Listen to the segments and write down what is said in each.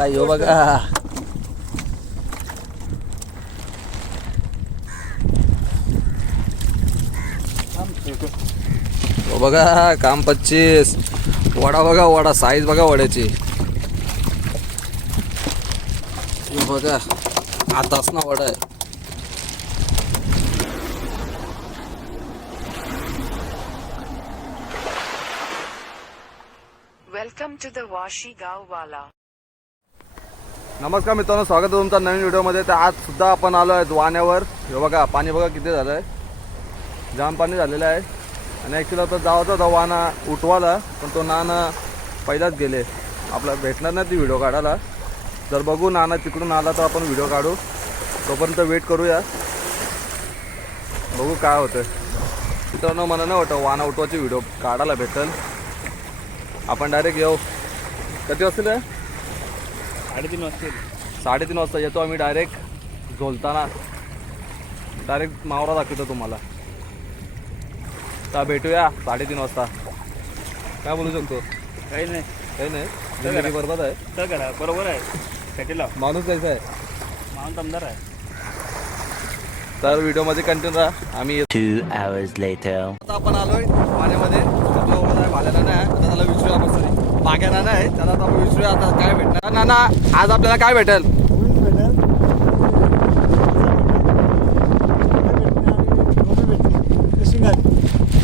काय हो बघा हो बघा काम पच्चीस वडा बघा वडा साईज बघा वड्याची बघा आताच ना वडा आहे Welcome to the Washi Wala. नमस्कार मित्रांनो स्वागत आहे तुमचा नवीन व्हिडिओमध्ये. तर आज सुद्धा आपण आलो आहे वाण्यावर. हे बघा पाणी बघा किती झालं आहे. जाम पाणी झालेलं आहे. आणि ॲक्च्युली आता जावाचा होता वाना उठवाला पण तो नाना पहिलाच गेले. आपला भेटणार नाही ती व्हिडिओ काढायला. जर बघू नाना तिकडून आला तर आपण व्हिडिओ काढू. तोपर्यंत वेट करूया. बघू काय होतं मित्रांनो मला नाही वाटतं वाना उठवाची व्हिडिओ काढायला भेटेल. आपण डायरेक्ट येऊ. कधी वाजतील साडेतीन वाजतील साडेतीन वाजता येतो आम्ही डायरेक्ट झोलताना. डायरेक्ट मावरा दाखवतो तुम्हाला. तर भेटूया साडेतीन वाजता. काय बोलू शकतो? काही नाही. काही नाही. जिंदगी बरोबर आहे. तर करा बरोबर आहे. कॅटेला माणूस कैसा आहे? माऊंट आमदार आहे. तर व्हिडिओमध्ये कंटिन्यू राहा. आम्ही येतो. Two hours later. आता आपण आलोय पाण्यामध्ये आपला ओळख आहे भाल्याला नाही त्याला विचारूया आपण सॉरी बाग्याना नाही त्याला आता आपण विचारूया आता काय भेटणार ना ना आज आपल्याला काय भेटेल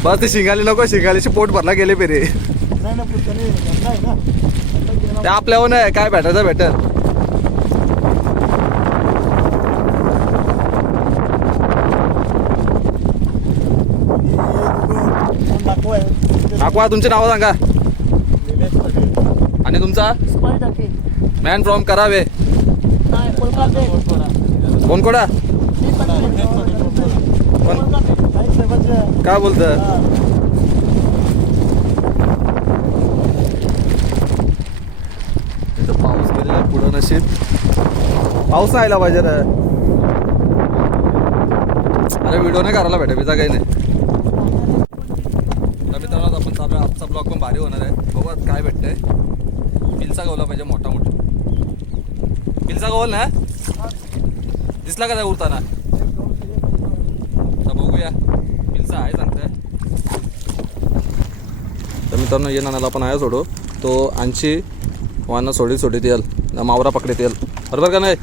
बस ते शिंगाली नको शिंगालीचे पोट भरला गेले पेरे ते आपल्यावर नाही काय भेटायचं भेटेल दाखवा तुमचे नाव सांगा आणि तुमचा? मॅन फ्रॉम करावे कोण? कोणा काय बोलत पाऊस गेलेला पुढं नशीब. पाऊस नाही आला पाहिजे रे. अरे व्हिडिओ नाही करायला भेटे बिजा काही नाही. तर मित्रांनो आता आपण चालू आजचा ब्लॉग पण भारी होणार आहे. बघू आज काय भेटतंय. पिलचा गवला पाहिजे मोठा मोठा. पिलचा गवल ना? दिसला का त्या उरताना तर बघूया. पिलचा आहे सांगताय. तर मित्रांनो ये नानाला पण आहे सोडू. तो आणखी वाना सोडी सोडीत येईल. ना मावरा पकडीत येईल. बरोबर का नाही?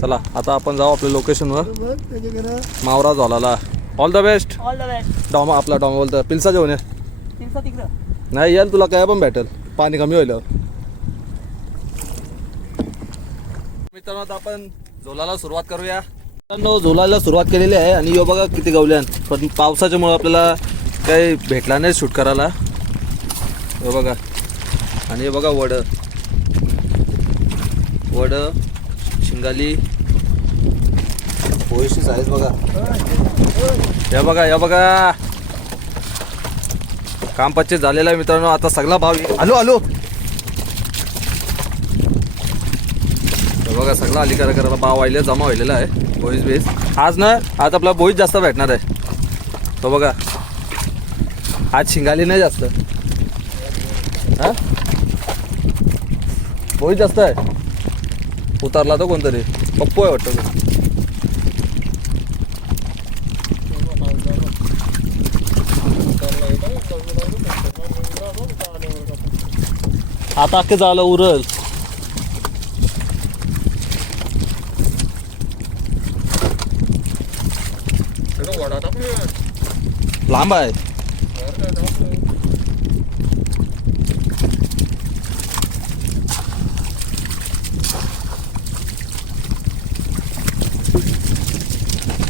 चला आता आपण जाऊ आपल्या लोकेशनवर मावरा झाला all the best all the best डॉमा आपला डॉमा बोलतं पिलसा जेवण ये. तिकडं तिकडं. नाही याल तुला काय पण भेटेल. पाणी कमी होईल. मित्रांनो आता आपण झोलाला सुरुवात करूया. मित्रांनो झोलाला सुरुवात केलेली आहे आणि यो बघा किती गवल्यान. पण पावसाच्यामुळे आपल्याला काही भेटला नाही शूट करायला. हे बघा. आणि हे बघा वड. वड शिंगाली. पोळीशी साईज बघा. या बघा या बघा. काम पच्चीस झालेलं आहे मित्रांनो आता सगळा भाव आलो आलो हे बघा सगळा अली करा करायला भाव व्हायला जमा व्हायलेला आहे बोईस बेस. आज ना आज आपला बोईस जास्त भेटणार आहे. तो बघा. आज शिंगाली नाही जास्त. हा? बोईस जास्त आहे. उतरला तो कोणतरी. पप्पू आहे वाटतं. आता अख्खे झालं उरल. लांब आहे.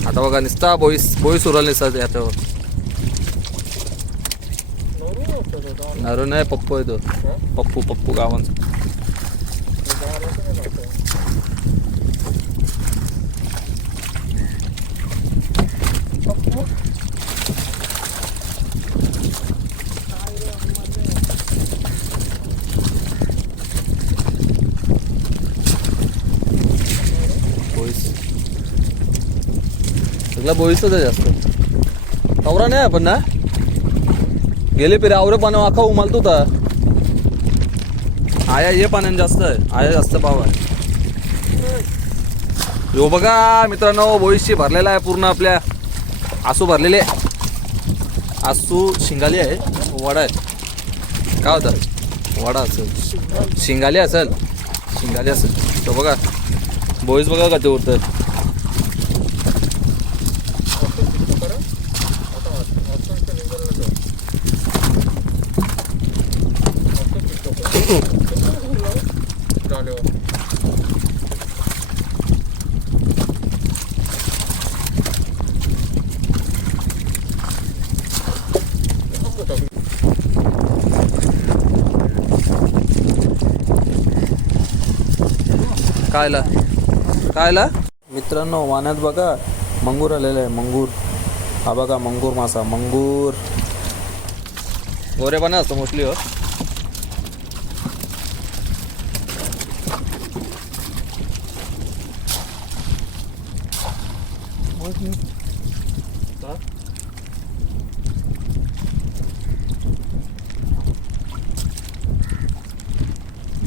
आता बघा निसता बोईस बोईस उरल निसता याच्यावर. अरे नाही पप्पू आहे तो. पप्पू पप्पू गावांचा. बोईस. सगळा बोईसच आहे जास्त. कवरा नाही आपण ना गेले पिरे आवरे पाणी आखा उमालतो तर. आया ये पाण्याने जास्त आहे. आया जास्त पाव आहे. यो बघा मित्रांनो बोईशी भरलेला आहे पूर्ण आपल्या. आसू भरलेले. आसू शिंगाली आहे. वडा आहे. काय होतं? वडा असेल. शिंगाली असेल. शिंगाली असेल. तो बघा. बोईस बघा का ते उरतं कायला? कायला? मित्रांनो वाण्यात बघा मंगूर आलेलं आहे मंगूर. हा बघा मंगूर मासा मंगूर. गोरेपाना असतो मोस्टली हो.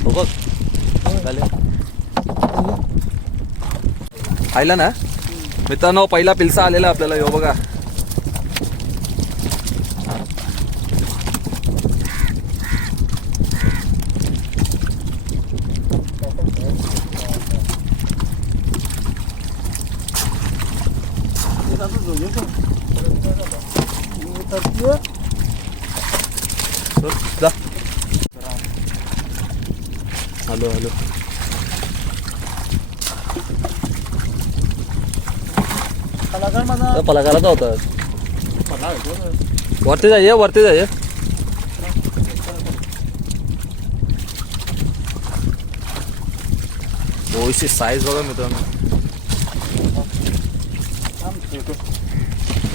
बघ. झाले आयला ना? मित्रांनो पहिला पिलसा आलेला आपल्याला यो बघा. Hello hello. पलाकार माझा पलाकाराचा होता. वरती जाय वरती जाय ओशी साईज बघा मित्रांनो.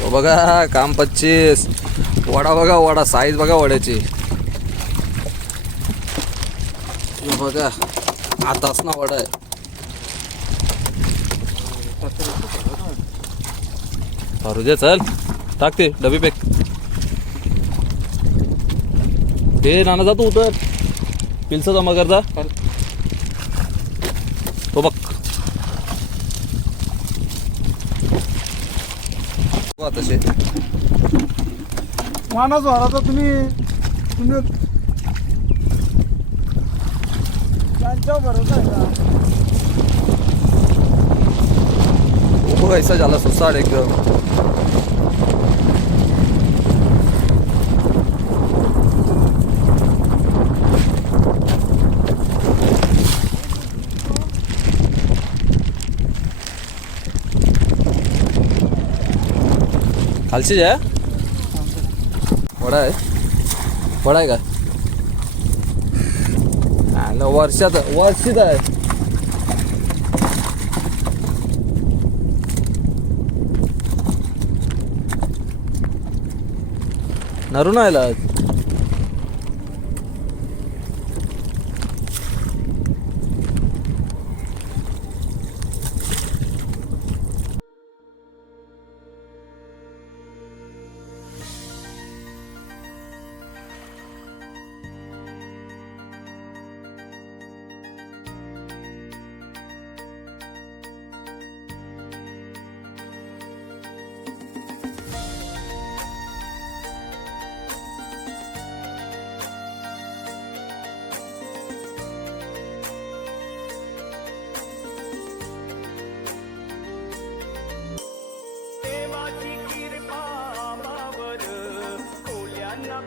हो बघा काम पच्चीस. वडा बघा वडा साईज बघा वड्याची. बघा आताच ना वडा आहे. भरू दे चल. टाक ते डबी पॅक ते नाना जातो उतर. पिलचा जमा करता तो हो, बघ. बघ तसे मानस तर तुम्ही तुम्ही त्यांच्या बरोबर आहे का? ओ बघ ऐसा झाला सुसाड एकदम। खालची जाय वडा आहे वडा आहे का आलं, वर्षात वर्षीत आहे नरून आयला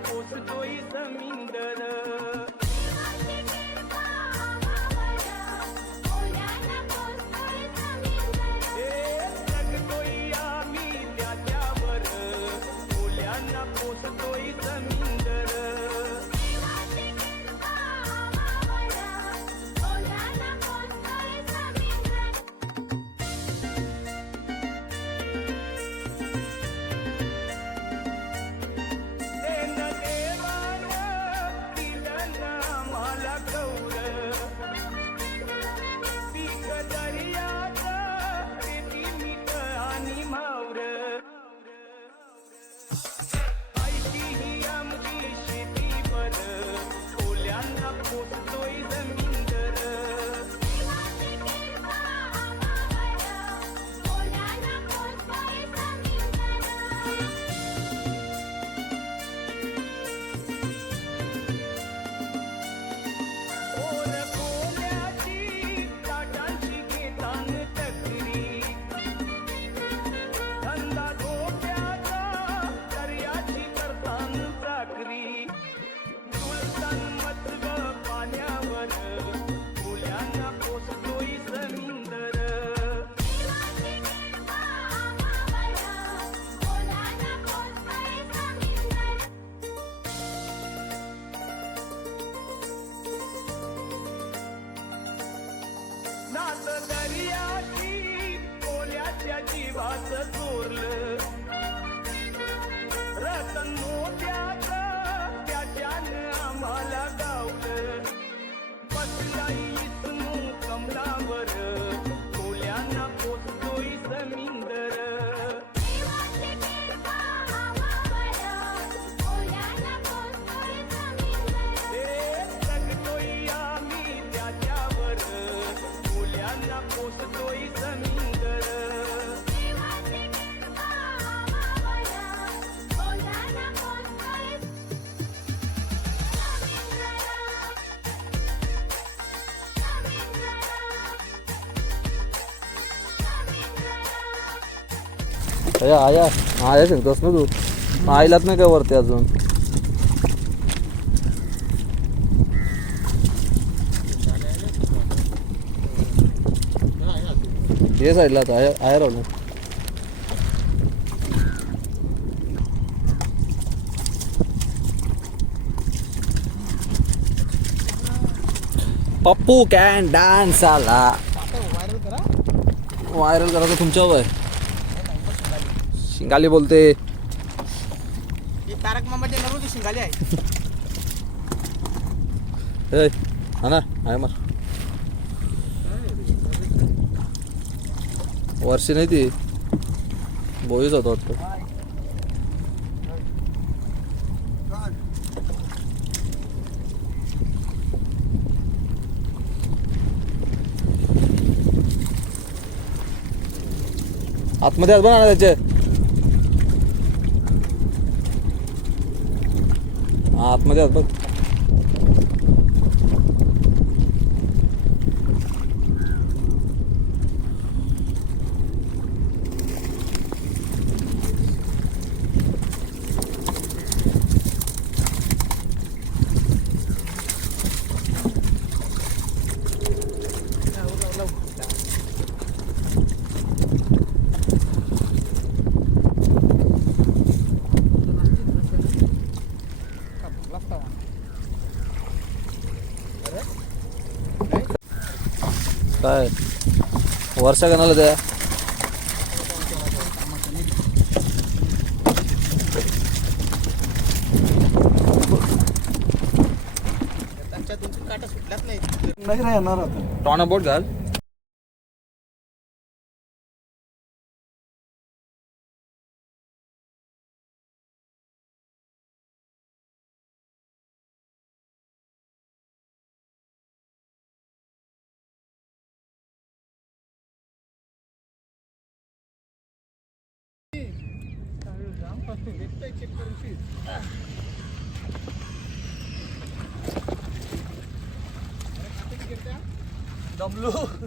不是最生命的人。अरे आया आया सांगतोस ना तू? आईलाच नाही काय वरती अजून? हे साईडला आता आया पप्पू कॅन डान्स आला. व्हायरल करायचं तुमच्यावर. शिंगाली बोलते. तारक मामाच्या नरू शिंगाले आहे ए हा ना आहे मग वर्षी नाही ती. बोईच होतो वाटतं. आतमध्ये आहेत बघा ना त्याचे. हा आतमध्ये आहेत बघ काय? वर्षा कणाला द्या नाही. येणार आता. टॉना बोट घाल. दमलो